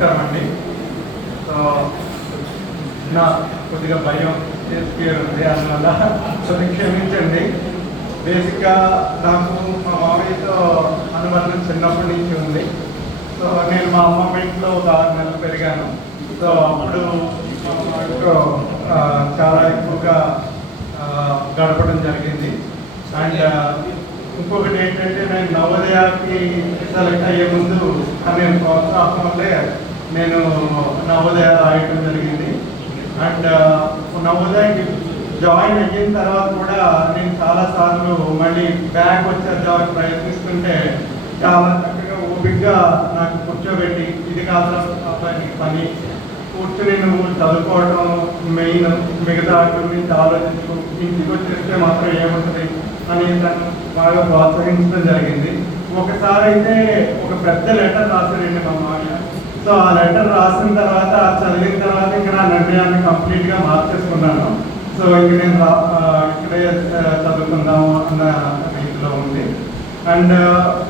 నమస్కారం అండి. సో నా కొద్దిగా భయం ఫియర్ ఉంది, అందువల్ల కొన్ని క్షమించండి. బేసిక్గా నాకు మా మామయ్యతో అనుబంధం చిన్నప్పటి నుంచి ఉంది. సో నేను మా అమ్మమ్మ ఇంట్లో ఒక 6 నెలలు పెరిగాను. సో అప్పుడు మా మామయ్యతో చాలా ఎక్కువగా గడపడం జరిగింది. అండ్ ఇంకొకటి ఏంటంటే, నేను నవోదయకి సెలెక్ట్ అయ్యే ముందు నేను ప్రోత్సాహం వల్లే నేను నవోదయ రాయటం జరిగింది. అండ్ నవోదయకి జాయిన్ అయిన తర్వాత కూడా నేను చాలాసార్లు మళ్ళీ బ్యాక్ వచ్చేద్దామని ప్రయత్నిస్తుంటే చాలా చక్కగా ఓపికగా నాకు కూర్చోబెట్టి, ఇది కాదు అబ్బాయి పని, కూర్చుని నువ్వు చదువుకోవడం మెయిన్, మిగతా గురించి ఆలోచించు, ఇంటికి వచ్చేస్తే మాత్రం ఏముంటుంది అని తను బాగా ప్రోత్సహించడం జరిగింది. ఒకసారి అయితే ఒక పెద్ద లెటర్ రాశాడండి మా మామయ్య. సో ఆ లెటర్ రాసిన తర్వాత, చదివిన తర్వాత ఇంకా నా నిర్ణయాన్ని కంప్లీట్గా మార్చేసుకున్నాను. సో ఇంక నేను ఇక్కడే చదువుకుందాము అన్న రీతిలో ఉంది. అండ్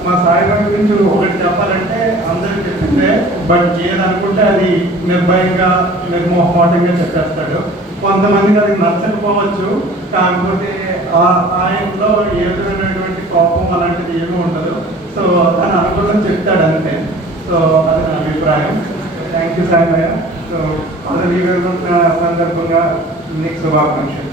మా సాయిబాబా గురించి ఒకటి చెప్పాలంటే, అందరూ చెప్తే బట్ ఏదనుకుంటే అది నిర్భయంగా నిర్మోహమాటంగా చెప్పేస్తాడు. కొంతమందికి అది నచ్చకపోవచ్చు, కాకపోతే ఆయనలో ఏ విధమైనటువంటి కోపం అలాంటిది ఏమీ ఉండదు. సో తను అనుకున్నది చెప్తాడు అంతే. సో అది నా అభిప్రాయం. Thank you Saibaba. సో పదవి విరమణ సందర్భంగా నీకు శుభాకాంక్షలు.